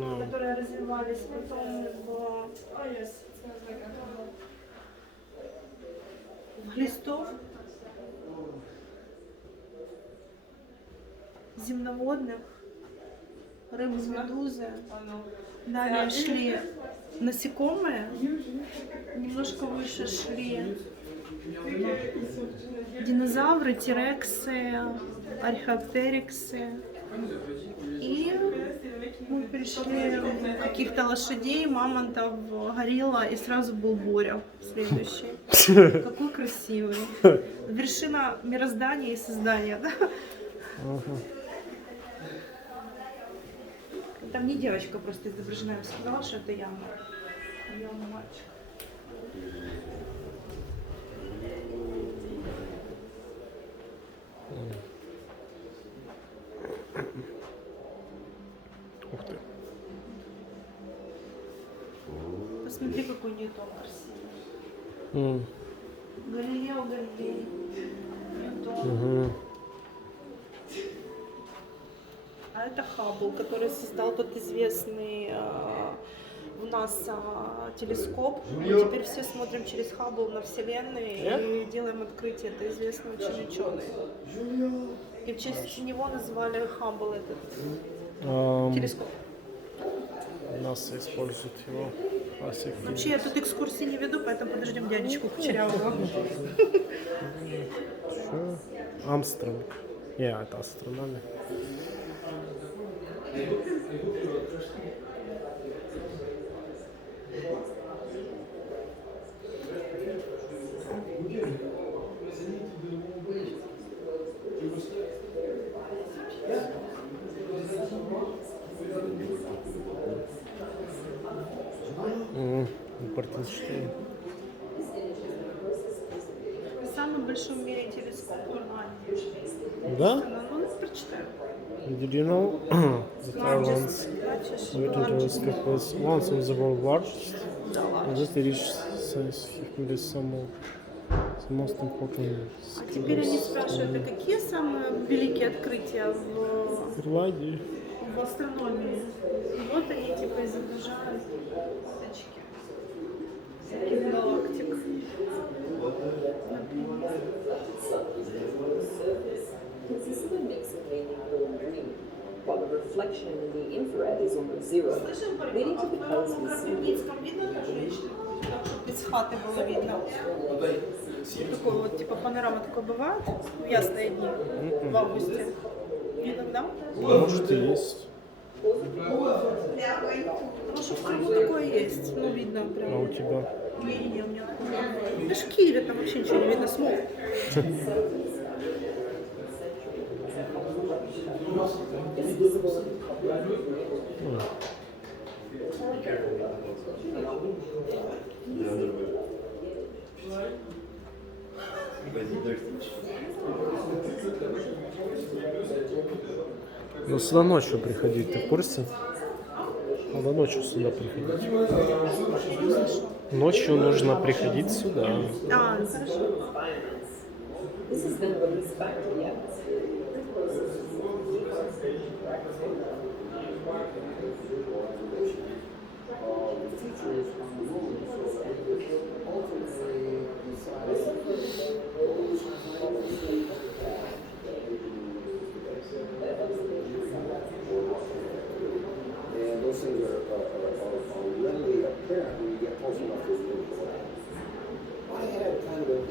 которые развивались потом в глистов земноводных, рыбы, медузы. Далее шли насекомые, немножко выше шли динозавры, тирексы, археоптериксы. И мы пришли в каких-то лошадей, мамонтов, горилла, и сразу был Боря следующий. Какой красивый. Вершина мироздания и создания, да? Там не девочка просто изображена, я сказала, что это Яма. Яма мальчик. Ух ты. Посмотри, какой Ньютон красивый. Галилео Галилей. Ньютон. А это Хаббл, который создал тот известный у нас телескоп. Мы теперь все смотрим через Хаббл на Вселенную и делаем открытие. Это известный очень ученый. И в честь него назвали Хаббл этот телескоп. НАСА использует его. Вообще я тут экскурсии не веду, поэтому подождем дядечку Кучерявого. Армстронг. Это астрономия. Самый большой в мире телескоп. Да? Ну, прочитаю. Did you know that Ireland's Newton telescope was one of the world's largest? And that it reached scientifically some of the most important. А теперь они спрашивают, а какие самые великие открытия в Ирландии? В астрономии. И вот они типа изображают точки всяких галактик. While the reflection in the infrared is almost zero, leading to the closest. Видно, так, чтобы без хаты было видно. Такой вот, типа панорама такое бывает в ясные дни, в августе. Никогда? Может и есть. Потому что в Крыму такое есть. Ну, видно прям. А у тебя? Не, у меня такое. Даже в Киеве там вообще ничего не видно, смог. Ну сюда ночью приходить, ты в курсе? Надо ночью сюда приходить. Ночью нужно приходить сюда. А, хорошо.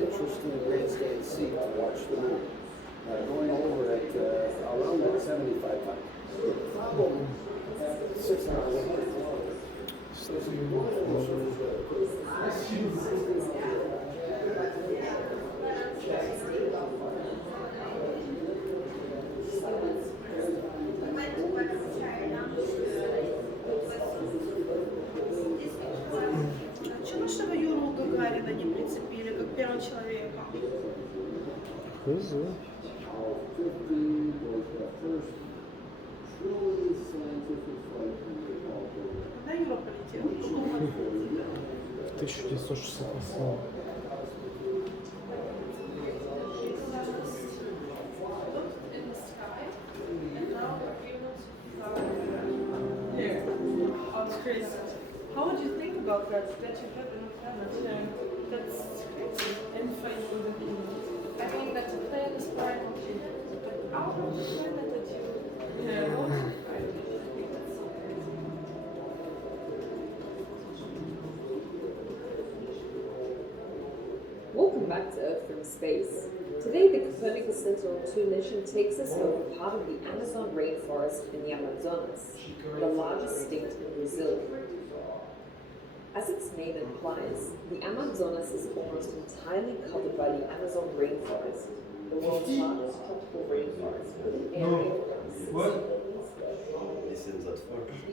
Interesting grandstand seat to watch the moon. Going over at around at 75 times. The problem, 6 hours ahead. Чего нашего Юру Гагарина не прицепили, как первого человека? Когда Юра полетел? 1968. It's crazy. How would you think about that? That you have in a planet? Yeah. That's crazy. And finding the planet. I mean, that's a planet is part of you. But out of the planet that you. Yeah. How would you find it? I think that's so crazy. Welcome back to Earth from space. Today, the Copernicus Sentinel-2 mission takes us over part of the Amazon rainforest in the Amazonas, the largest state in Brazil. As its name implies, the Amazonas is almost entirely covered by the Amazon rainforest, the world's largest tropical rainforest with an area of around 6 million square kilometers. The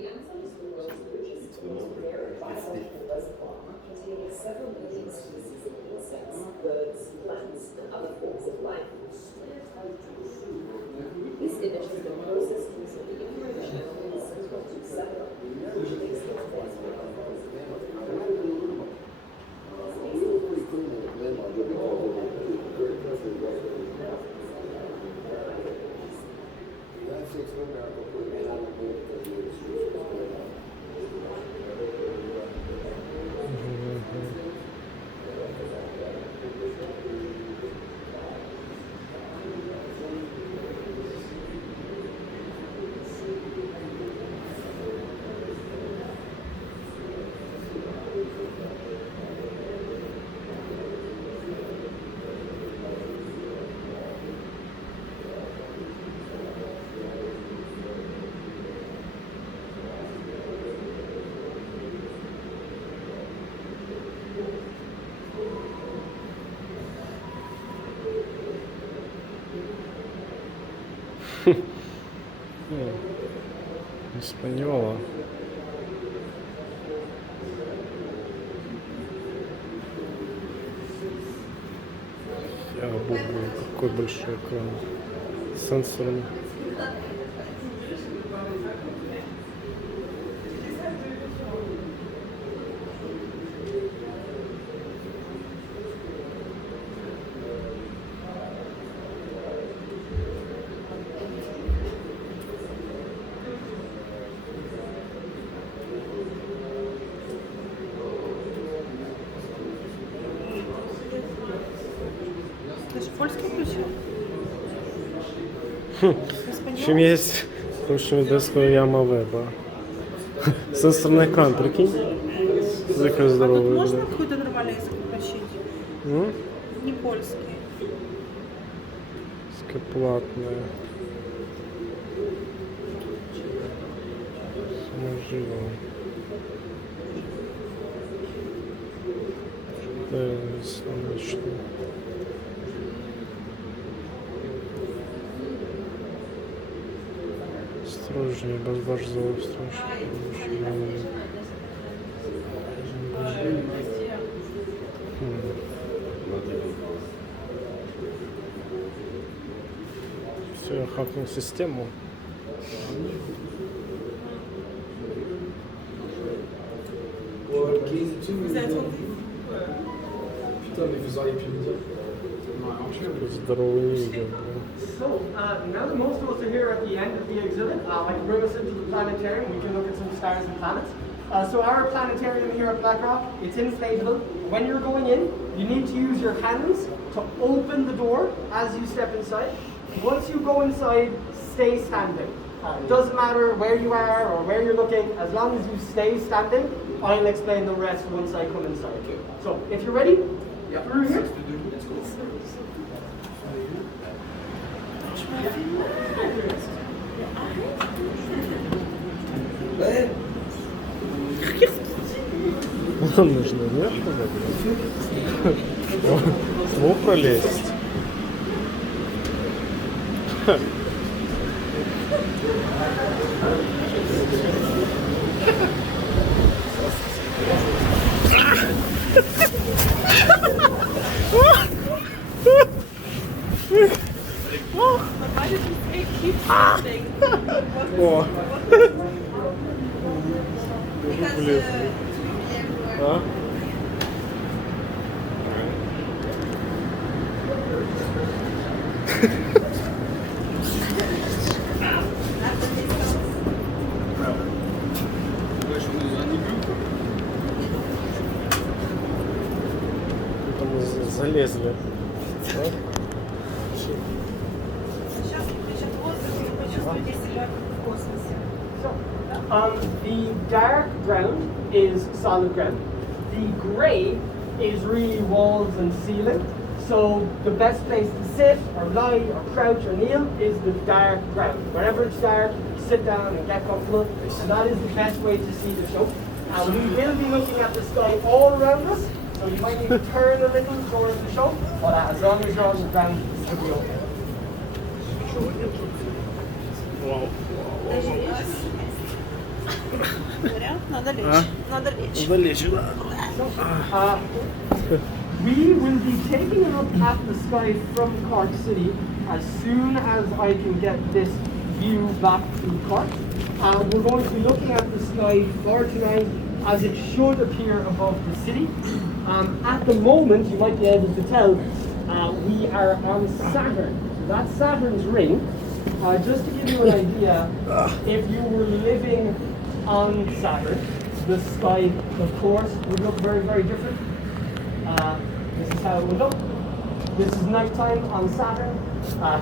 Amazon is the world's richest, most varied biological reservoir, containing several million species of insects, birds, plants, and other forms of life. This image has been processed using the infrared channel of the Sentinel-2 satellite, which makes the Испаньола. Я обугаю, какой большой экран. Сенсорный. Ты же польский включил? В общем, есть деску яма веба. Сенсорный экран, прикинь? Такой А тут здоровый. можно какой-то нормальный язык включить? Не польский. Платная. Саможиво. Солнечный. Осторожнее, баш зов, Все, я хакнул систему. Здоровый видео. So, now that most of us are here at the end of the exhibit, I can bring us into the planetarium. We can look at some stars and planets. So our planetarium here at Blackrock, it's inflatable. When you're going in, you need to use your hands to open the door as you step inside. Once you go inside, stay standing. It doesn't matter where you are or where you're looking, as long as you stay standing, I'll explain the rest once I come inside. So, if you're ready, through here. Нужно вверх забрать. Смог пролезть. Why did you say keep standing? О, Because а? Залезли. Сейчас включат воздух, и вы чувствуете себя как в космосе. So, the dark ground is solid ground. The grey is really walls and ceiling. So the best place to sit or lie or crouch or kneel is the dark ground. Wherever it's dark, sit down and get comfortable. And that is the best way to see the show. We will be looking at the sky all around us. So you might need to turn a little during the show. But as long as you're on the ground, it should be okay. Вау. Даже лечь. Говоря, надо лечь. Надо лечь. Залечь, да. We will be taking a look at the sky from Cork City as soon as I can get this view back to Cork. We're going to be looking at the sky for tonight as it should appear above the city. At the moment, you might be able to tell, we are on Saturn. So that's Saturn's ring. Just to give you an idea, if you were living on Saturn, the sky, of course, would look very, very different. This is how it would look. This is nighttime on Saturn.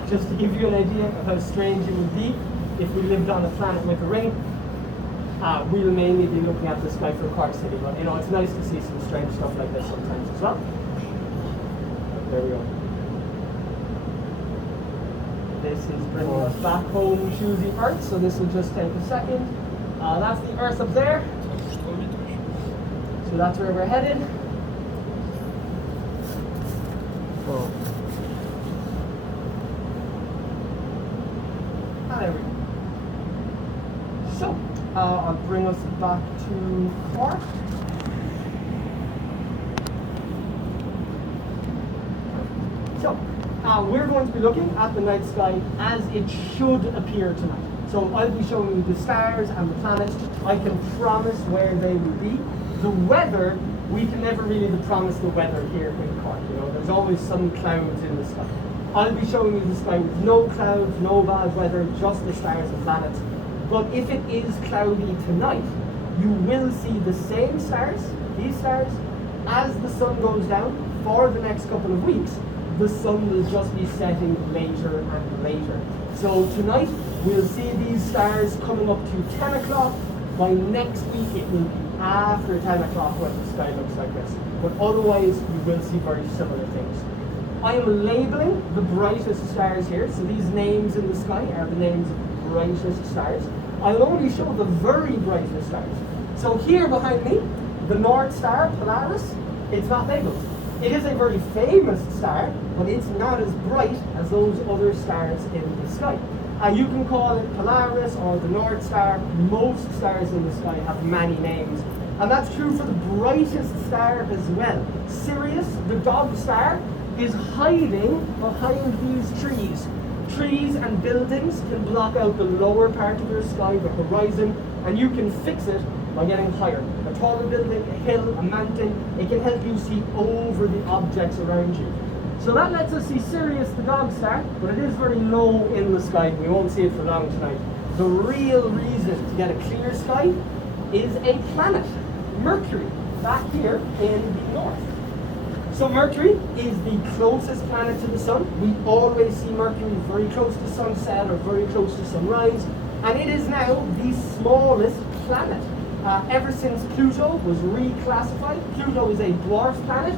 Just to give you an idea of how strange it would be if we lived on a planet with a ring. We'll mainly be looking at the sky from Cork City, but you know, it's nice to see some strange stuff like this sometimes as well. There we go. This is bringing us back home to the Earth, so this will just take a second. That's the Earth up there. So that's where we're headed. Вау. There we go. So, I'll bring us back to Cork. So, we're going to be looking at the night sky as it should appear tonight. So I'll be showing you the stars and the planets. I can promise where they will be. The weather, we can never really promise the weather here in Cork. You know, there's always some clouds in the sky. I'll be showing you the sky with no clouds, no bad weather, just the stars and planets. But if it is cloudy tonight, you will see the same stars, these stars, as the sun goes down for the next couple of weeks. The sun will just be setting later and later. So tonight, we'll see these stars coming up to 10 o'clock. By next week, it will be after 10 o'clock when the sky looks like this. But otherwise, you will see very similar things. I am labeling the brightest stars here. So these names in the sky are the names of the brightest stars. I'll only show the very brightest stars. So here behind me, the North Star, Polaris, it's not labeled. It is a very famous star, but it's not as bright as those other stars in the sky. You can call it Polaris or the North Star. Most stars in the sky have many names. And that's true for the brightest star as well. Sirius, the dog star, is hiding behind these trees. Trees and buildings can block out the lower part of your sky, the horizon, and you can fix it by getting higher. A taller building, a hill, a mountain, it can help you see over the objects around you. So that lets us see Sirius, the dog star, but it is very low in the sky. We won't see it for long tonight. The real reason to get a clear sky is a planet, Mercury, back here in the north. So Mercury is the closest planet to the sun. We always see Mercury very close to sunset or very close to sunrise. And it is now the smallest planet. Ever since Pluto was reclassified, Pluto is a dwarf planet,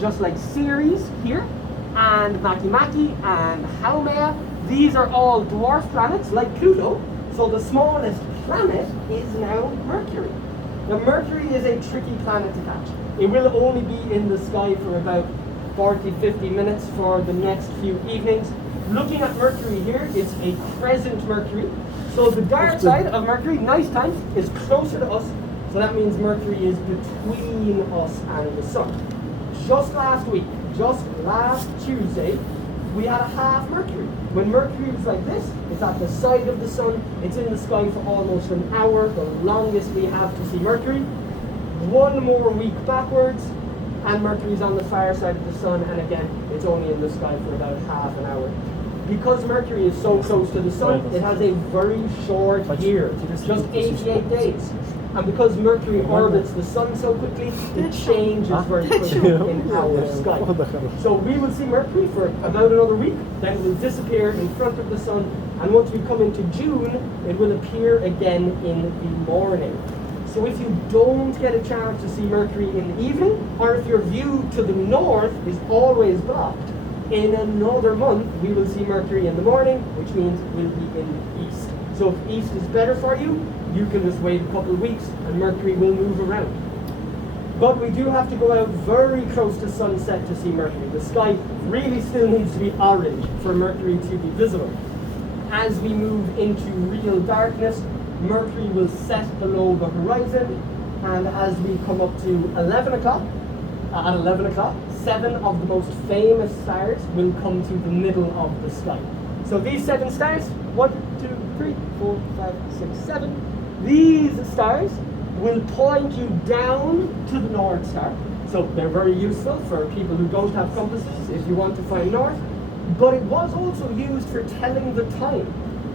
just like Ceres here, and Makemake and Haumea. These are all dwarf planets like Pluto. So the smallest planet is now Mercury. Now Mercury is a tricky planet to catch. It will only be in the sky for about 40-50 minutes for the next few evenings. Looking at Mercury here, it's a crescent Mercury. So the dark side of Mercury, nighttime, is closer to us. So that means Mercury is between us and the sun. Just last week, just last Tuesday, we had a half Mercury. When Mercury was like this, it's at the side of the sun. It's in the sky for almost an hour, the longest we have to see Mercury. One more week backwards, and Mercury's on the far side of the sun, and again, it's only in the sky for about half an hour. Because Mercury is so close to the sun, it has a very short year, just 88 days. And because Mercury orbits the sun so quickly, it changes very quickly in our sky. So we will see Mercury for about another week, then it will disappear in front of the sun, and once we come into June, it will appear again in the morning. So if you don't get a chance to see Mercury in the evening, or if your view to the north is always blocked, in another month we will see Mercury in the morning, which means we'll be in the east. So if east is better for you, you can just wait a couple of weeks and Mercury will move around. But we do have to go out very close to sunset to see Mercury. The sky really still needs to be orange for Mercury to be visible. As we move into real darkness, Mercury will set below the horizon, and as we come up to 11 o'clock, at 11 o'clock, 7 of the most famous stars will come to the middle of the sky. So these 7 stars, 1, 2, 3, 4, 5, 6, 7, these stars will point you down to the North Star. So they're very useful for people who don't have compasses if you want to find north. But it was also used for telling the time.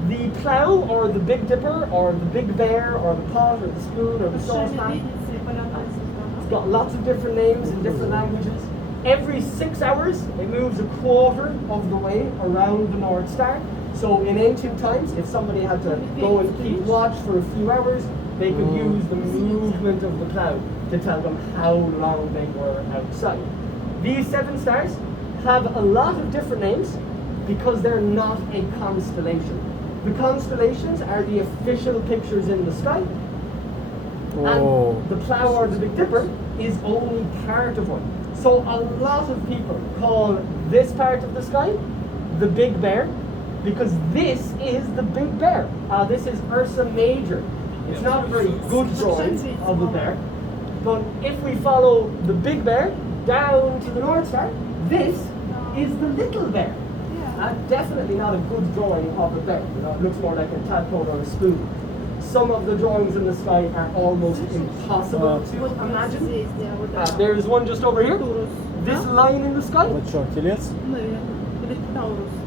The plough, or the Big Dipper, or the Big Bear, or the pot, or the spoon, or the saucepan, it's got lots of different names in different languages. Every 6 hours, it moves a quarter of the way around the North Star. So in ancient times, if somebody had to go and keep watch for a few hours, they could use the movement of the plough to tell them how long they were outside. These 7 stars have a lot of different names because they're not a constellation. The constellations are the official pictures in the sky, and the plough or the Big Dipper is only part of one. So a lot of people call this part of the sky the Big Bear, because this is the Big Bear. This is Ursa Major. It's not a very good drawing of a bear, but if we follow the Big Bear down to the North Star, this is the Little Bear. Definitely not a good drawing of a bear. It looks more like a tadpole or a spoon. Some of the drawings in the sky are almost impossible to imagine. There is one just over here. This line in the sky.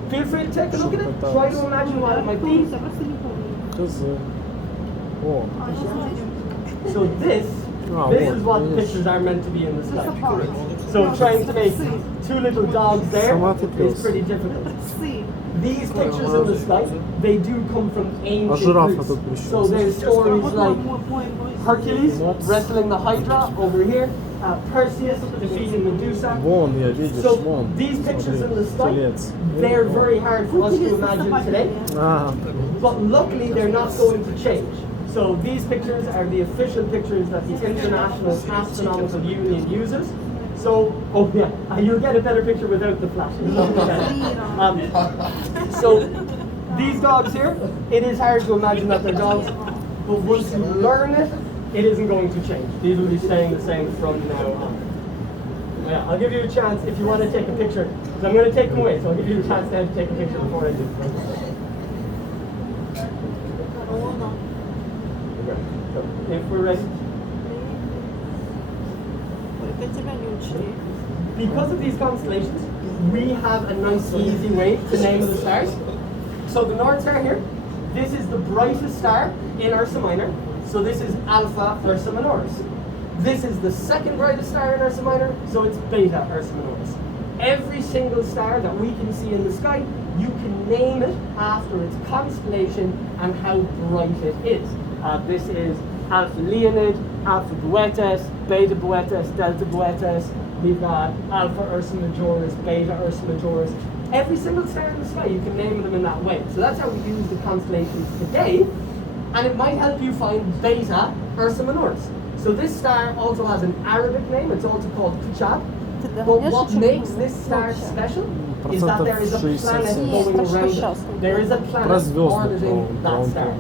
Feel free to take a look at it. Try to imagine what it might be. So this is what pictures are meant to be in the sky. So trying to make 2 little dogs there is pretty difficult. These pictures in the sky, they do come from ancient Greece. So there's stories like Hercules wrestling the Hydra over here, Perseus defeating Medusa. So these pictures in the sky, they're very hard for us to imagine today. But luckily they're not going to change. So these pictures are the official pictures that the International Astronomical Union uses. So, you'll get a better picture without the flash. So, these dogs here, it is hard to imagine that they're dogs, but once you learn it, it isn't going to change. These will be staying the same from now on. Yeah, I'll give you a chance if you want to take a picture. So I'm going to take them away, so I'll give you a chance to take a picture before I do. So, if we're ready. Because of these constellations, we have a nice easy way to name the stars. So the North Star here, this is the brightest star in Ursa Minor. So this is Alpha Ursa Minoris. This is the second brightest star in Ursa Minor, so it's Beta Ursa Minoris. Every single star that we can see in the sky, you can name it after its constellation and how bright it is. This is Alpha Leonid, Alpha Boetis, Beta Boetis, Delta Boetis. We've got Alpha Ursa Majoris, Beta Ursa Majoris. Every single star in the sky, you can name them in that way. So that's how we use the constellations today. And it might help you find Beta Ursa Minoris. So this star also has an Arabic name. It's also called Kuchab. But what makes this star special is that there is a planet going around it. There is a planet orbiting that star.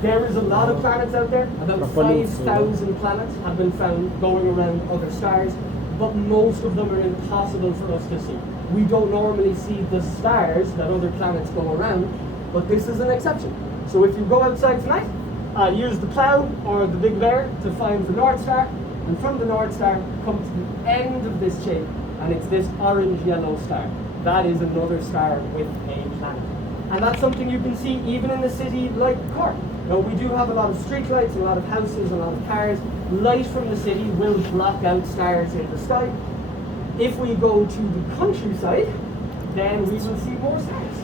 There is a lot of planets out there. About 5,000 planets have been found going around other stars, but most of them are impossible for us to see. We don't normally see the stars that other planets go around, but this is an exception. So if you go outside tonight, use the plough or the Big Bear to find the North Star, and from the North Star come to the end of this chain, and it's this orange-yellow star. That is another star with a planet. And that's something you can see even in a city like Cork. Now we do have a lot of streetlights, a lot of houses, a lot of cars. Light from the city will block out stars in the sky. If we go to the countryside, then we will see more stars.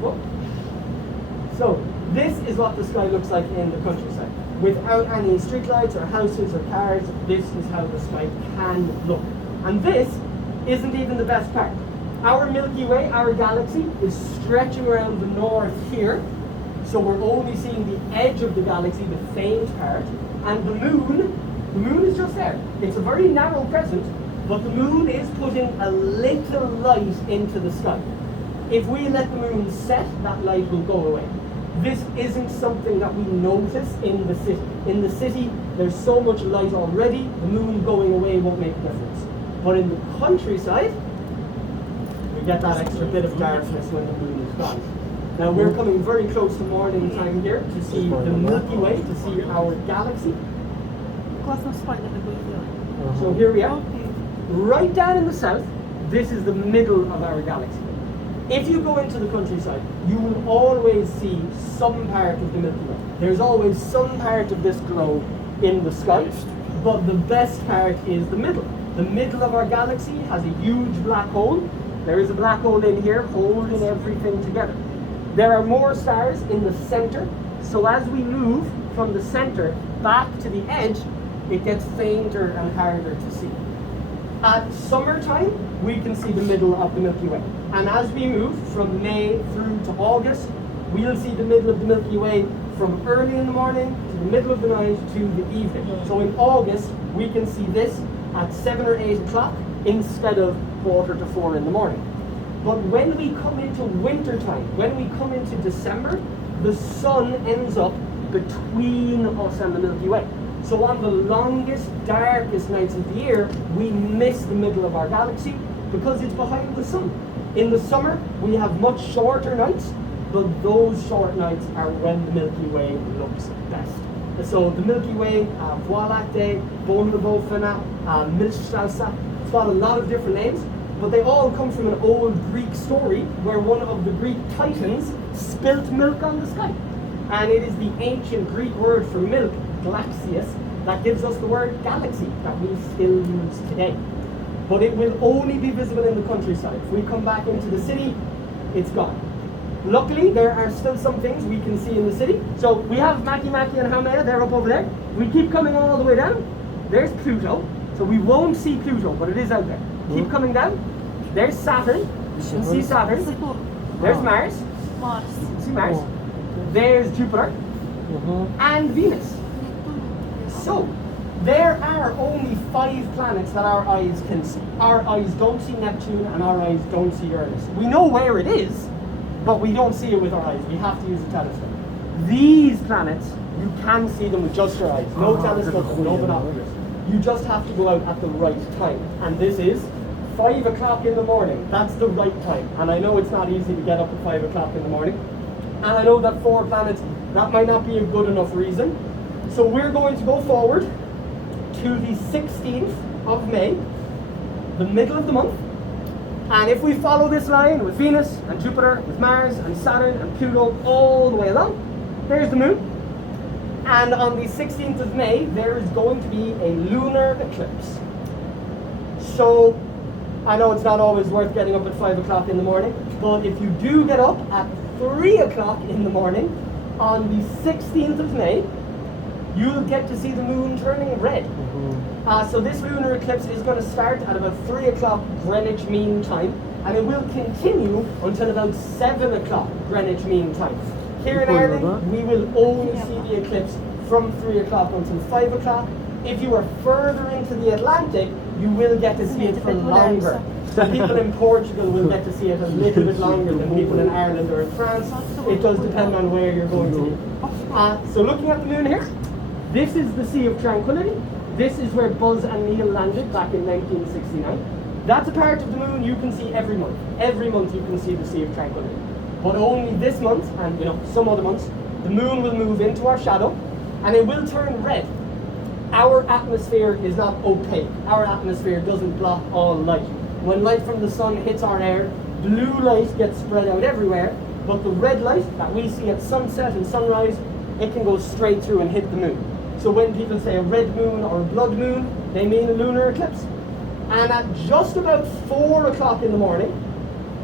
Whoa. So this is what the sky looks like in the countryside. Without any streetlights or houses or cars, this is how the sky can look. And this isn't even the best part. Our Milky Way, our galaxy, is stretching around the north here. So we're only seeing the edge of the galaxy, the faint part. And the moon is just there. It's a very narrow crescent, but the moon is putting a little light into the sky. If we let the moon set, that light will go away. This isn't something that we notice in the city. In the city, there's so much light already, the moon going away won't make a difference. But in the countryside, we get that extra bit of darkness when the moon is gone. Now we're coming very close to morning time here to see the Milky Way, to see our galaxy. Классно спальня такое делать. So here we are. Right down in the south, this is the middle of our galaxy. If you go into the countryside, you will always see some part of the Milky Way. There's always some part of this globe in the sky, but the best part is the middle. The middle of our galaxy has a huge black hole. There is a black hole in here holding everything together. There are more stars in the center, so as we move from the center back to the edge, it gets fainter and harder to see. At summertime, we can see the middle of the Milky Way. And as we move from May through to August, we'll see the middle of the Milky Way from early in the morning to the middle of the night to the evening. So in August, we can see this at 7 or 8 o'clock instead of 3:45 in the morning. But when we come into winter time, when we come into December, the sun ends up between us and the Milky Way. So on the longest, darkest nights of the year, we miss the middle of our galaxy because it's behind the sun. In the summer, we have much shorter nights, but those short nights are when the Milky Way looks best. So the Milky Way, Voie lactée, Bone de Bofina, Milchstraße, it's got a lot of different names, but they all come from an old Greek story where one of the Greek titans spilt milk on the sky. And it is the ancient Greek word for milk, galaxius, that gives us the word galaxy that we still use today. But it will only be visible in the countryside. If we come back into the city, it's gone. Luckily, there are still some things we can see in the city. So we have Maki and Haumea, they're up over there. We keep coming all the way down. There's Pluto. So we won't see Pluto, but it is out there. Keep coming down. There's Saturn. You can see Saturn. There's Mars. Марс. See Mars. There's Jupiter. And Venus. So, there are only 5 planets that our eyes can see. Our eyes don't see Neptune and our eyes don't see Uranus. We know where it is, but we don't see it with our eyes. We have to use a telescope. These planets, you can see them with just your eyes. No telescope, no binoculars. You just have to go out at the right time. And this is 5 o'clock in the morning. That's the right time. And I know it's not easy to get up at 5 o'clock in the morning. And I know that 4 planets, that might not be a good enough reason. So we're going to go forward to the 16th of May, the middle of the month. And if we follow this line with Venus and Jupiter, with Mars and Saturn and Pluto all the way along, there's the moon. And on the 16th of May, there is going to be a lunar eclipse. So I know it's not always worth getting up at 5 o'clock in the morning, but if you do get up at 3 o'clock in the morning, on the 16th of May, you'll get to see the moon turning red. So this lunar eclipse is going to start at about 3 o'clock Greenwich Mean Time, and it will continue until about 7 o'clock Greenwich Mean Time. Here in Ireland, we will only see the eclipse from 3 o'clock until 5 o'clock. If you are further into the Atlantic, you will get to see it for longer. So people in Portugal will get to see it a little bit longer than people in Ireland or in France. It does depend on where you're going to be. So looking at the moon here, this is the Sea of Tranquility. This is where Buzz and Neil landed back in 1969. That's a part of the moon you can see every month. Every month you can see the Sea of Tranquility. But only this month, and some other months, the moon will move into our shadow, and it will turn red. Our atmosphere is not opaque. Our atmosphere doesn't block all light. When light from the sun hits our air, blue light gets spread out everywhere, but the red light that we see at sunset and sunrise it can go straight through and hit the moon. So when people say a red moon or a blood moon, they mean a lunar eclipse. And at just about 4 o'clock in the morning,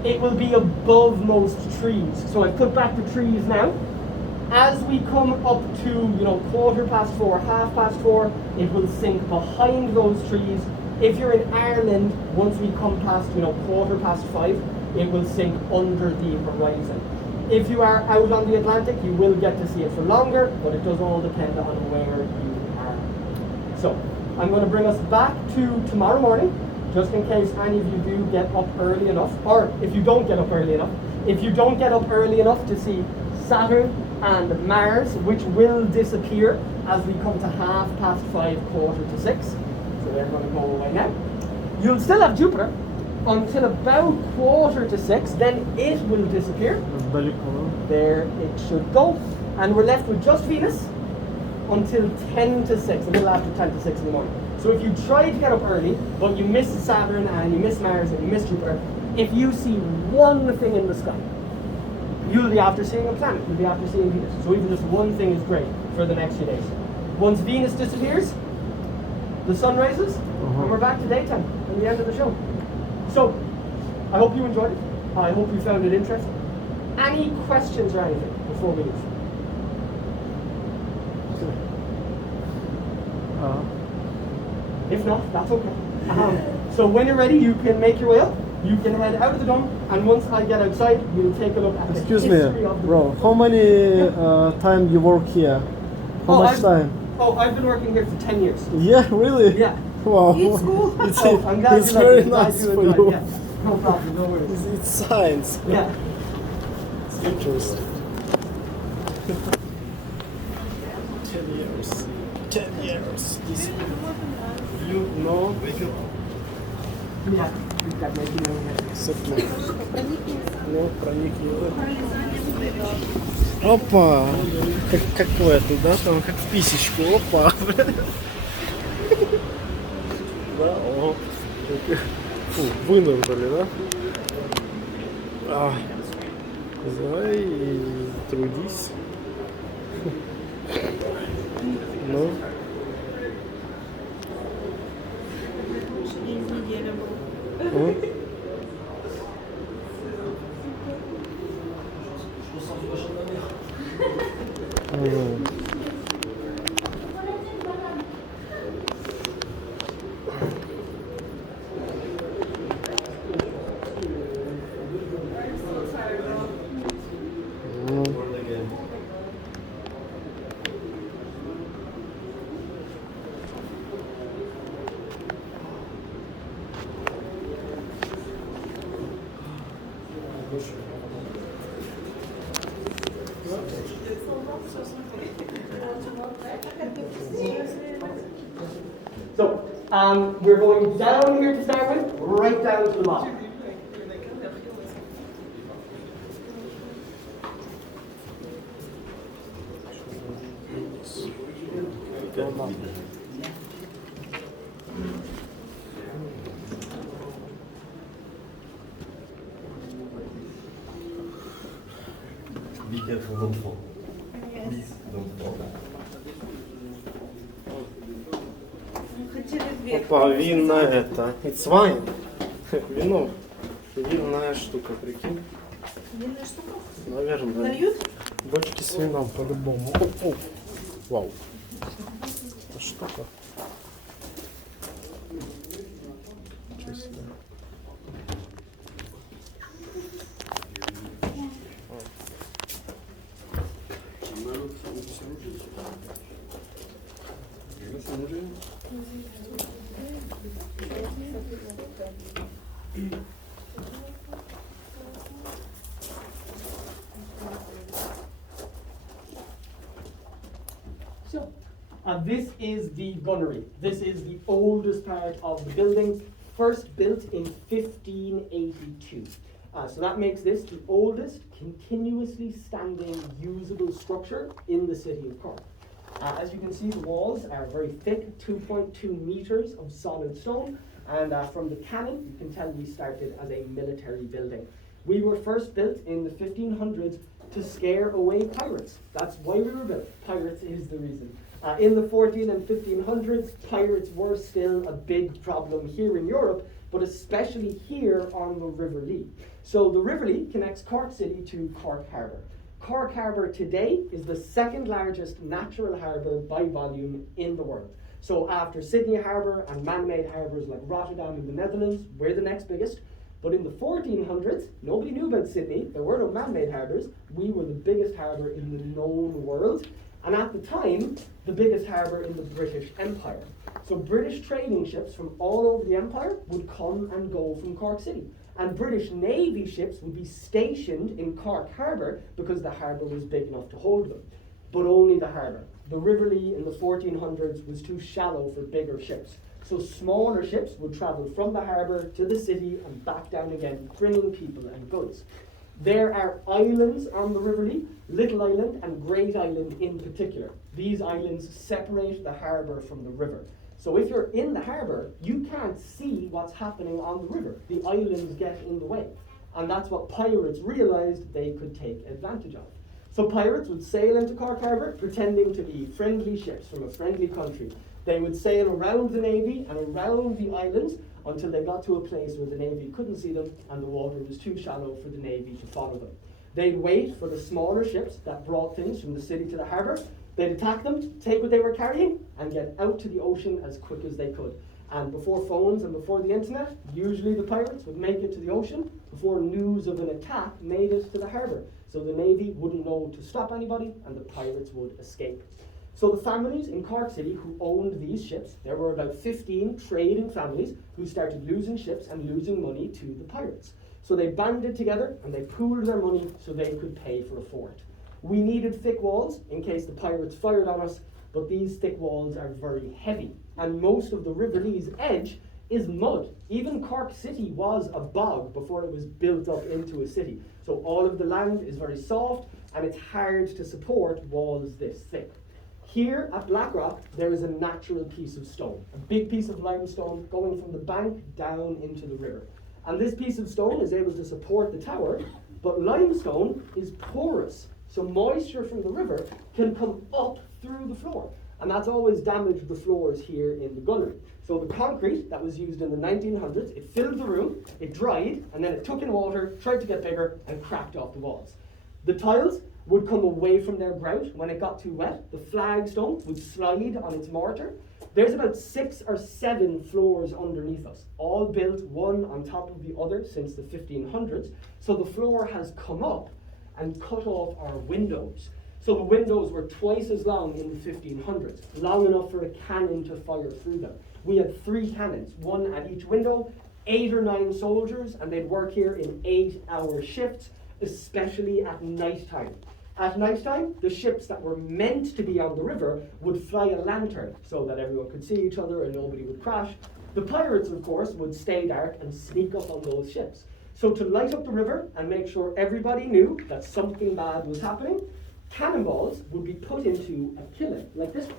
it will be above most trees. So I've put back the trees now. As we come up to, 4:15, 4:30, it will sink behind those trees. If you're in Ireland, once we come past, 5:15, it will sink under the horizon. If you are out on the Atlantic, you will get to see it for longer, but it does all depend on where you are. So, I'm going to bring us back to tomorrow morning, just in case any of you do get up early enough, or if you don't get up early enough. If you don't get up early enough to see Saturn and Mars, which will disappear as we come to 5:30, 5:45. So they're going to go away now. You'll still have Jupiter until about 5:45, then it will disappear. There it should go. And we're left with just Venus until 10:06, a little after 10:06 in the morning. So if you try to get up early, but you miss Saturn and you miss Mars and you miss Jupiter, if you see one thing in the sky, you'll be after seeing a planet, you'll be after seeing Venus. So even just one thing is great for the next few days. Once Venus disappears, the sun rises, and we're back to daytime and the end of the show. So, I hope you enjoyed it. I hope you found it interesting. Any questions or anything before we leave? If not, that's okay. So when you're ready, you can make your way up. You can head out of the dome, and once I get outside, we'll take a look at Excuse the me, history of the bro. How many time you work here? How much time? Oh, I've been working here for 10 years. Yeah, really? Yeah. Wow. It's cool. It's, I'm glad it's you like very it. I'm glad nice you for enjoyed you. it. Yeah. No problem, no worries. It's science. Yeah. It's interesting. 10 years. 10 years. This you know. Yeah. We've got making it over Exactly. Ну, проникли. Опа! Как в эту, да? Там как в писечку. Опа! Да, ого. Фу, вынырнули, да? Давай и трудись. Ну. Неделя была. Ага. So, we're going down here to start with, right down to the bottom. Be careful, don't fall. Please don't fall. Хотели вверх. Опа, винная это. It's wine. Вино. Винная штука, прикинь. Винная штука. Наверное. Нальют? Бочки с вином по-любому. О, вау. Это штука. Ничего себе. So, this is the gunnery. This is the oldest part of the building, first built in 1582. So that makes this the oldest continuously standing usable structure in the city of Cork. As you can see, the walls are very thick, 2.2 meters of solid stone, and from the cannon you can tell we started as a military building. We were first built in the 1500s to scare away pirates. That's why we were built. Pirates is the reason. In the 14 and 1500s, pirates were still a big problem here in Europe, but especially here on the River Lee. So the River Lee connects Cork City to Cork Harbour. Cork Harbour today is the second largest natural harbour by volume in the world. So after Sydney Harbour and man-made harbours like Rotterdam in the Netherlands, we're the next biggest. But in the 1400s, nobody knew about Sydney. There were no man-made harbours. We were the biggest harbour in the known world. And at the time, the biggest harbour in the British Empire. So British trading ships from all over the empire would come and go from Cork City. And British Navy ships would be stationed in Cork Harbour because the harbour was big enough to hold them. But only the harbour. The River Lee in the 1400s was too shallow for bigger ships. So smaller ships would travel from the harbour to the city and back down again, bringing people and goods. There are islands on the River Lee, Little Island and Great Island in particular. These islands separate the harbour from the river. So if you're in the harbour, you can't see what's happening on the river. The islands get in the way. And that's what pirates realised they could take advantage of. So pirates would sail into Cork Harbour pretending to be friendly ships from a friendly country. They would sail around the Navy and around the islands until they got to a place where the Navy couldn't see them and the water was too shallow for the Navy to follow them. They'd wait for the smaller ships that brought things from the city to the harbour. They'd attack them, take what they were carrying, and get out to the ocean as quick as they could. And before phones and before the internet, usually the pirates would make it to the ocean before news of an attack made it to the harbour. So the Navy wouldn't know to stop anybody and the pirates would escape. So the families in Cork City who owned these ships, there were about 15 trading families who started losing ships and losing money to the pirates. So they banded together and they pooled their money so they could pay for a fort. We needed thick walls in case the pirates fired on us, but these thick walls are very heavy. And most of the River Lee's edge is mud. Even Cork City was a bog before it was built up into a city. So all of the land is very soft and it's hard to support walls this thick. Here at Blackrock, there is a natural piece of stone, a big piece of limestone going from the bank down into the river. And this piece of stone is able to support the tower, but limestone is porous. So moisture from the river can come up through the floor. And that's always damaged the floors here in the gunnery. So the concrete that was used in the 1900s, it filled the room, it dried, and then it took in water, tried to get bigger, and cracked off the walls. The tiles would come away from their grout when it got too wet. The flagstone would slide on its mortar. There's about 6 or 7 floors underneath us, all built one on top of the other since the 1500s. So the floor has come up and cut off our windows. So the windows were twice as long in the 1500s, long enough for a cannon to fire through them. We had 3 cannons, one at each window, 8 or 9 soldiers, and they'd work here in 8-hour shifts, especially at night time. At night time, the ships that were meant to be on the river would fly a lantern so that everyone could see each other and nobody would crash. The pirates, of course, would stay dark and sneak up on those ships. So to light up the river and make sure everybody knew that something bad was happening, cannonballs would be put into a kiln, like this one.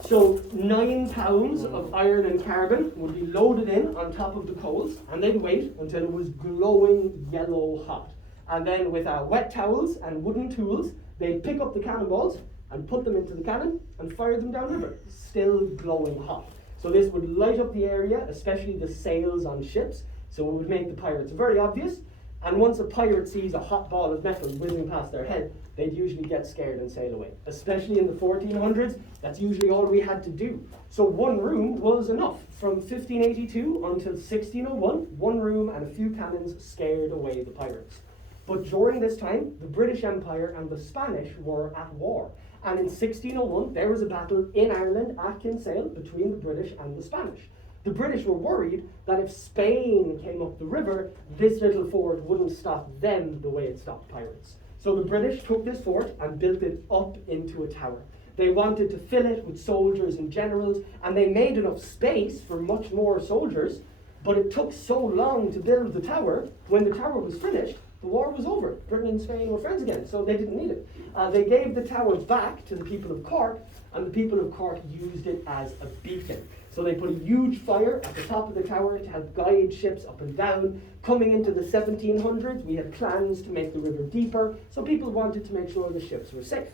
So 9 pounds of iron and carbon would be loaded in on top of the coals, and they'd wait until it was glowing yellow hot. And then with wet towels and wooden tools, they'd pick up the cannonballs and put them into the cannon and fire them downriver, still glowing hot. So this would light up the area, especially the sails on ships, so it would make the pirates very obvious. And once a pirate sees a hot ball of metal whizzing past their head, they'd usually get scared and sail away. Especially in the 1400s, that's usually all we had to do. So one room was enough. From 1582 until 1601, one room and a few cannons scared away the pirates. But during this time, the British Empire and the Spanish were at war. And in 1601, there was a battle in Ireland at Kinsale between the British and the Spanish. The British were worried that if Spain came up the river, this little fort wouldn't stop them the way it stopped pirates. So the British took this fort and built it up into a tower. They wanted to fill it with soldiers and generals, and they made enough space for much more soldiers, but it took so long to build the tower. When the tower was finished, the war was over. Britain and Spain were friends again, so they didn't need it. They gave the tower back to the people of Cork, and the people of Cork used it as a beacon. So they put a huge fire at the top of the tower to help guide ships up and down. Coming into the 1700s, we had plans to make the river deeper, so people wanted to make sure the ships were safe.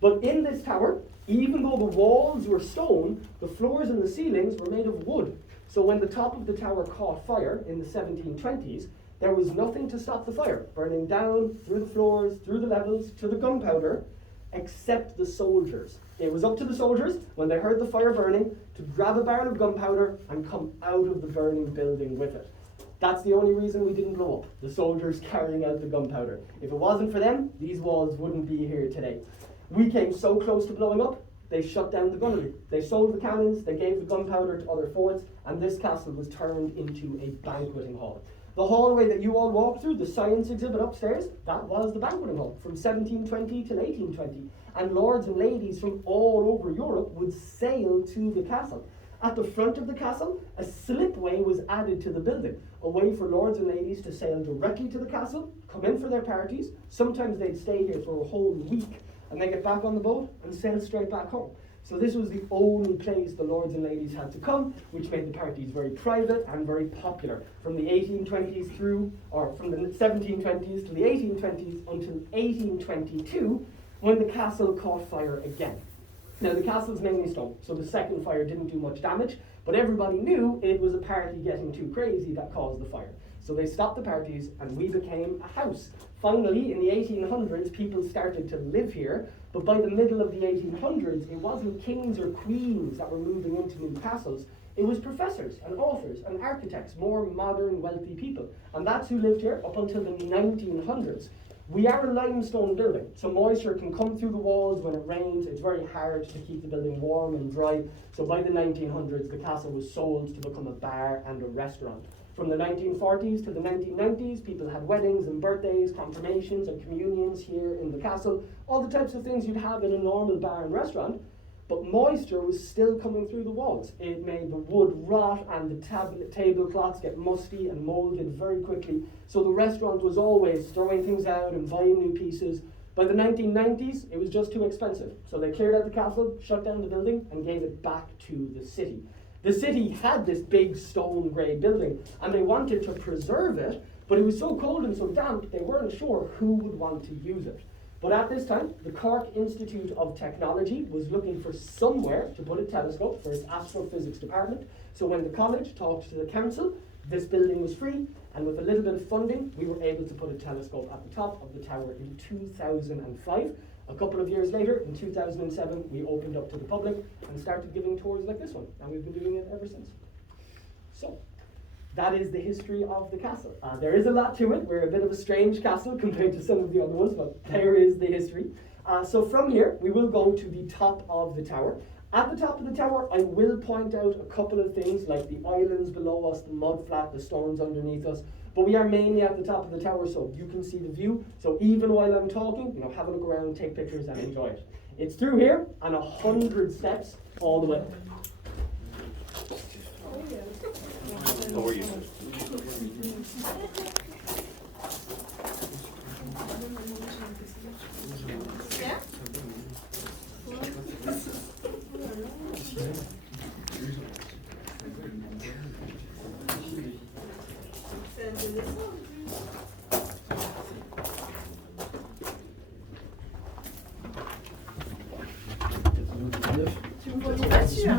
But in this tower, even though the walls were stone, the floors and the ceilings were made of wood. So when the top of the tower caught fire in the 1720s, there was nothing to stop the fire, burning down through the floors, through the levels, to the gunpowder, except the soldiers. It was up to the soldiers, when they heard the fire burning, to grab a barrel of gunpowder and come out of the burning building with it. That's the only reason we didn't blow up, the soldiers carrying out the gunpowder. If it wasn't for them, these walls wouldn't be here today. We came so close to blowing up, they shut down the gunnery. They sold the cannons, they gave the gunpowder to other forts, and this castle was turned into a banqueting hall. The hallway that you all walked through, the science exhibit upstairs, that was the banqueting hall from 1720 to 1820. And lords and ladies from all over Europe would sail to the castle. At the front of the castle, a slipway was added to the building, a way for lords and ladies to sail directly to the castle, come in for their parties. Sometimes they'd stay here for a whole week, and then get back on the boat and sail straight back home. So this was the only place the lords and ladies had to come, which made the parties very private and very popular. From the 1820s through, or from the 1720s to the 1820s until 1822, when the castle caught fire again. Now the castle's mainly stone, so the second fire didn't do much damage, but everybody knew it was a party getting too crazy that caused the fire. So they stopped the parties and we became a house. Finally, in the 1800s, people started to live here, but by the middle of the 1800s, it wasn't kings or queens that were moving into new castles. It was professors and authors and architects, more modern, wealthy people. And that's who lived here up until the 1900s. We are a limestone building, so moisture can come through the walls when it rains. It's very hard to keep the building warm and dry. So by the 1900s, the castle was sold to become a bar and a restaurant. From the 1940s to the 1990s, people had weddings and birthdays, confirmations and communions here in the castle, all the types of things you'd have in a normal bar and restaurant, but moisture was still coming through the walls. It made the wood rot and the tablecloths get musty and molded very quickly, so the restaurant was always throwing things out and buying new pieces. By the 1990s, it was just too expensive, so they cleared out the castle, shut down the building, and gave it back to the city. The city had this big stone grey building and they wanted to preserve it, but it was so cold and so damp they weren't sure who would want to use it. But at this time, the Cork Institute of Technology was looking for somewhere to put a telescope for its astrophysics department. So when the college talked to the council, this building was free, and with a little bit of funding, we were able to put a telescope at the top of the tower in 2005. A couple of years later, in 2007, we opened up to the public and started giving tours like this one, and we've been doing it ever since. So, that is the history of the castle. There is a lot to it. We're a bit of a strange castle compared to some of the other ones, but there is the history. So from here, we will go to the top of the tower. At the top of the tower, I will point out a couple of things like the islands below us, the mud flat, the stones underneath us. But we are mainly at the top of the tower, so you can see the view. So even while I'm talking, have a look around, take pictures, and enjoy it. It's through here, and 100 steps all the way. How are you? Yeah? Tu me vois pas sûr.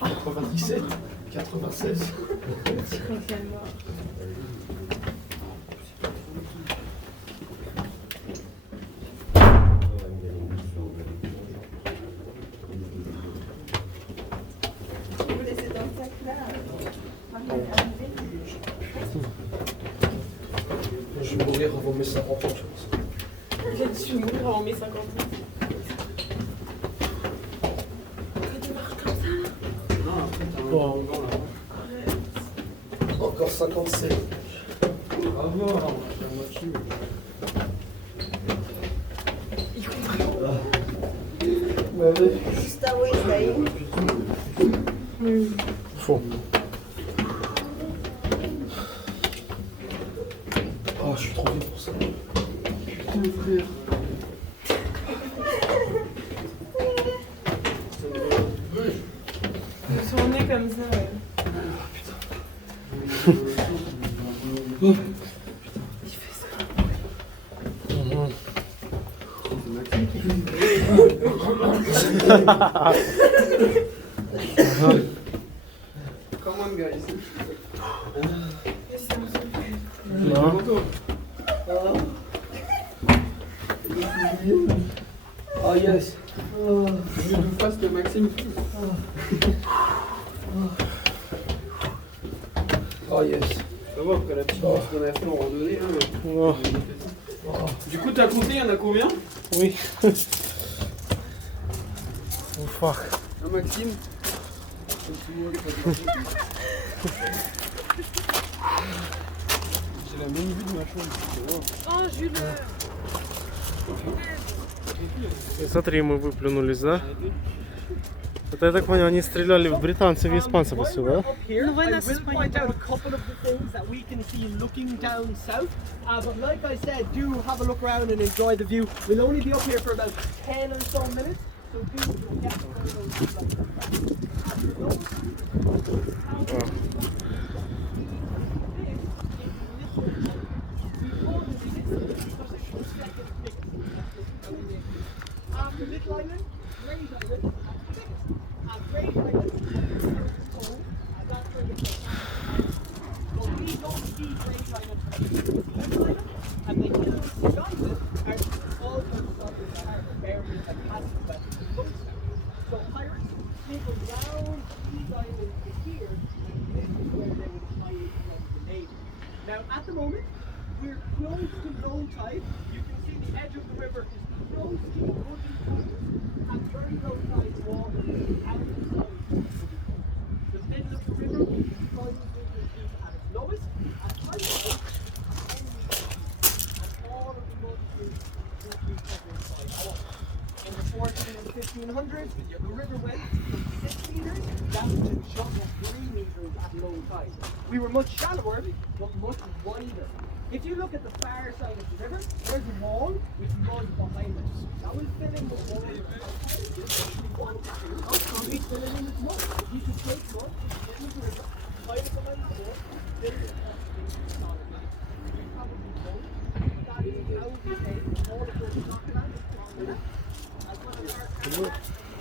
97, 96. Je vais mourir avant mes 50 ans, je pense. Je vais mourir avant mes 50 ans. Bon, encore 57. Bravo, j'ai un moitié. Juste à Wednesday. Faux. Oh, je suis trop vieux pour ça. Putain, frère. tourner comme ça. Come on, guys. Oh yes. Je vous fasse le Maxime. Oh yes. Ça va après la petite course qu'on a fait en randonnée. Hein. Du coup, t'as compté, il y en a combien? Oui. Oh fuck. Un Maxime. J'ai la même vue de ma chambre. Oh, Jules. И смотри, мы выплюнулись, да? Это, я так понял, они стреляли в британцев и испанцев отсюда, да? Here, I will point out a couple of the things that we can see looking down south. But like I said, do have a look around and enjoy the view. We'll only be up here for about 10 or so minutes. So do get after Little Island, Great Island, Great Island, that's where the so we don't see Great Island, and the hills beyond it are all the southern harbor, buried and passing west of the coast. So pirates people down these islands to here, and this is where they would hide from the Navy. Now at the moment, we're close to low tide. You can see the edge of the river is close to the wooden corners. At very low tide, water is out of sight. The middle of the river will be 5 meters deep at its lowest. At high tide, all of the mud is completely covered by water. In the 14 and 1500s, the river went from 6 meters down to just 3 meters at low tide. We were much shallower, but much wider. If you look at the far side of the river, there's a wall with mud behind it. That will fill in with water. If you want to, we fill it in with mud. You can take mud, put it in the river, pile it behind the wall, fill it up into solid land. You probably won't, but that is how we take all of those docklands along the left, as well as our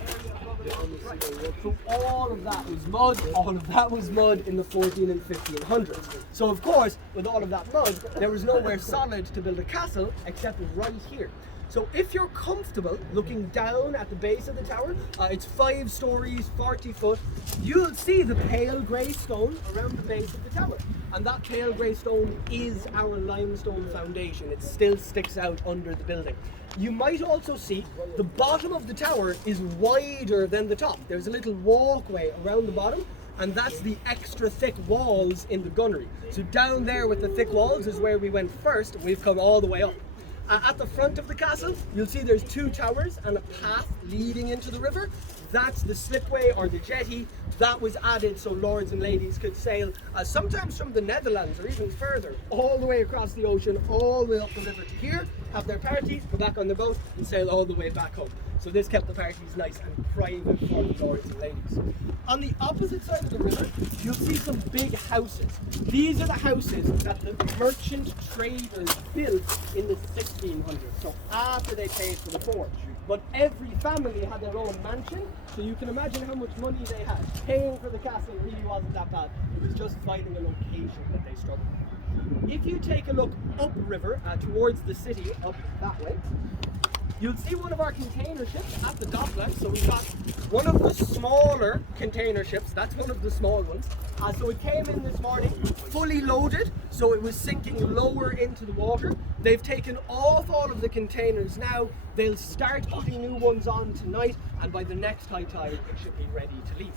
area above it on the right. So all of that was mud, all of that was mud in the 14 and 1500s. So of course, with all of that mud, there was nowhere solid to build a castle except right here. So if you're comfortable looking down at the base of the tower, it's 5 stories, 40 foot, you'll see the pale grey stone around the base of the tower. And that pale grey stone is our limestone foundation. It still sticks out under the building. You might also see the bottom of the tower is wider than the top. There's a little walkway around the bottom, and that's the extra thick walls in the gunnery. So down there with the thick walls is where we went first. We've come all the way up. At the front of the castle, you'll see there's 2 towers and a path leading into the river. That's the slipway or the jetty. That was added so lords and ladies could sail sometimes from the Netherlands or even further, all the way across the ocean, all the way up the river to here, have their parties, go back on the boat and sail all the way back home. So this kept the parties nice and private for the lords and ladies. On the opposite side of the river, you'll see some big houses. These are the houses that the merchant traders built in the 1600s, so after they paid for the forge. But every family had their own mansion, so you can imagine how much money they had. Paying for the castle really wasn't that bad. It was just finding a location that they struggled with. If you take a look upriver towards the city, up that way, you'll see one of our container ships at the dockland. So we've got one of the smaller container ships. That's one of the small ones. So it came in this morning, fully loaded. So it was sinking lower into the water. They've taken off all of the containers now. They'll start putting new ones on tonight. And by the next high tide, it should be ready to leave.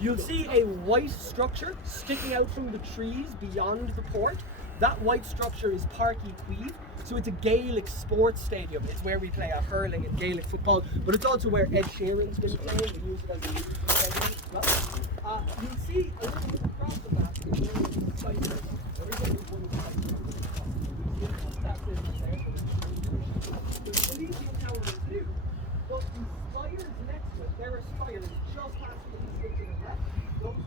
You'll see a white structure sticking out from the trees beyond the port. That white structure is Parky Queeve. So it's a Gaelic sports stadium. It's where we play hurling and Gaelic football, but it's also where Ed Sheeran's been playing. We use it as a youth stadium as well. You'll see a little bit across the map. The Elysian Tower is blue, but the spires next to it, there are spires just past the east to the left. Those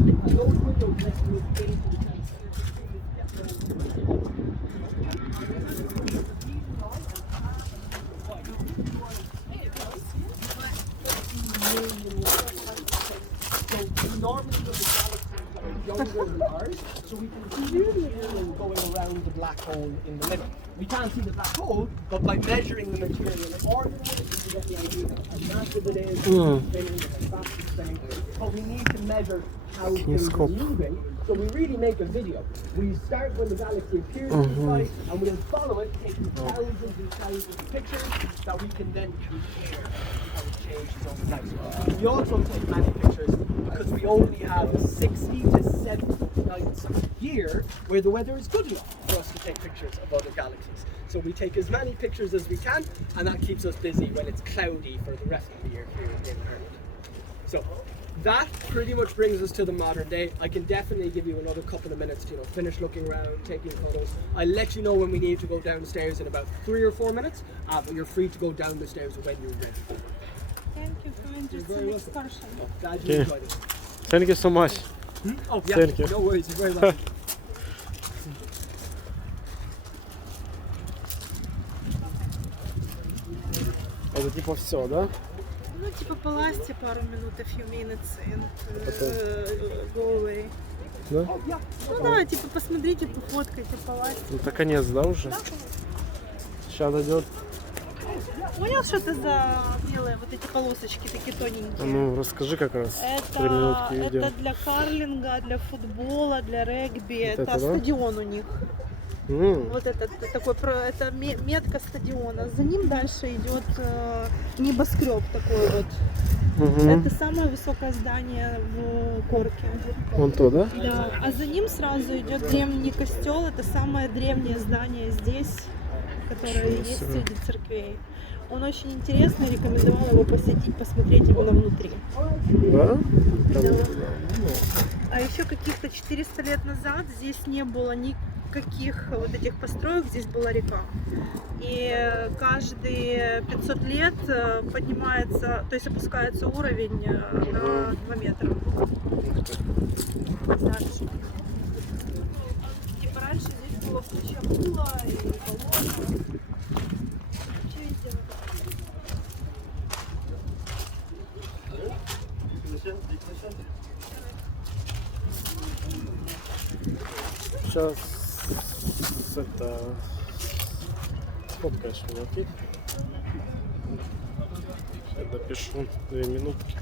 those windows let you into the So normally with the galaxies that are younger than ours, so we can see the material going around the black hole in the middle. We can't see the black hole, but by measuring the material ordinarily, we get the idea of how massive it is, spinning, how fast it's spinning. But we need to measure how things are moving. So we really make a video. We start when the galaxy appears in the sky, and we'll follow it, taking thousands and thousands of pictures that we can then compare how it changes overnight. We also take many pictures because we only have 60 to 70 nights a year where the weather is good enough for us to take pictures of other galaxies. So we take as many pictures as we can, and that keeps us busy when it's cloudy for the rest of the year here in Ireland. So that pretty much brings us to the modern day. I can definitely give you another couple of minutes to finish looking around, taking photos. I'll let you know when we need to go downstairs in about 3 or 4 minutes, but you're free to go down the stairs when you're ready. Thank you for interesting excursion. Glad you enjoyed it. Thank you so much. Oh yeah, Thank you. No worries, you're very welcome. Это типа все, да? Ну, типа полазьте пару минут, a few minutes, and go away. Да? Ну да, типа посмотрите, пофоткайте, полазьте. Это конец, да, уже? Сейчас идет. Понял, что это за белые вот эти полосочки такие тоненькие? Ну, расскажи как раз. 3 минутки видео. Это для карлинга, для футбола, для регби. Вот это это, да? стадион у них. Вот это такой, это метка стадиона. За ним дальше идет небоскреб такой вот. Это самое высокое здание в Корке. Вон то, да? Да. А за ним сразу идет древний костел. Это самое древнее здание здесь, которое есть среди церквей. Он очень интересный, рекомендовал его посетить, посмотреть именно внутри. Да? Да. А еще каких-то 400 лет назад здесь не было никаких вот этих построек, здесь была река. И каждые 500 лет поднимается, то есть опускается уровень на 2 метра. Дальше. Типа раньше здесь было куча мула и болота. Сейчас это сфоткаешь меня, окей? Я допишу 2 минутки.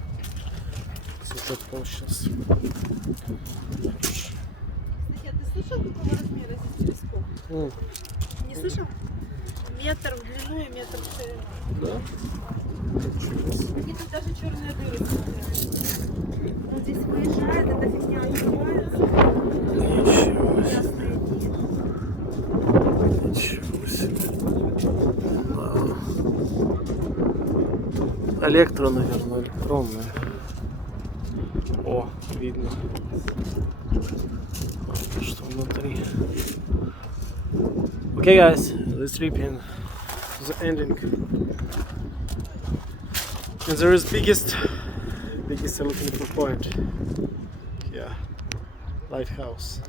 Сфоткал сейчас. Кстати, а ты слышал, какого размера здесь телескоп? Не слышал? Метр в длину и метр в ширину. Да? Они тут даже черные дыры смотрят. Он здесь выезжает, эта фигня открывается. Ничего себе. Ясные дни. Ничего себе. Да. Электро, наверное, электронные. О, видно. Что внутри. Okay guys, let's sleep in the ending. And there is biggest looking point. Yeah, lighthouse,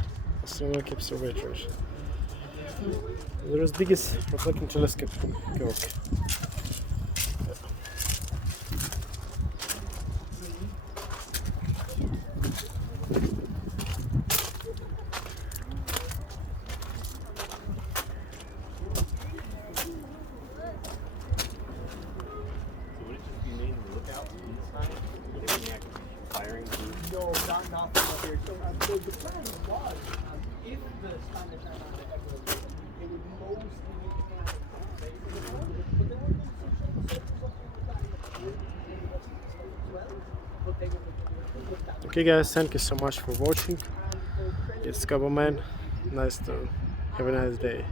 Lunar Eclipse Observatory. There is biggest reflecting telescope in Cork. No, not from here. So the plan was, if the Spanish Armada ever arrived, it would mostly make the plan, but there were no social circles up in the back as well, but they were Okay guys, thank you so much for watching. It's Cabo Man. Nice to have a nice day.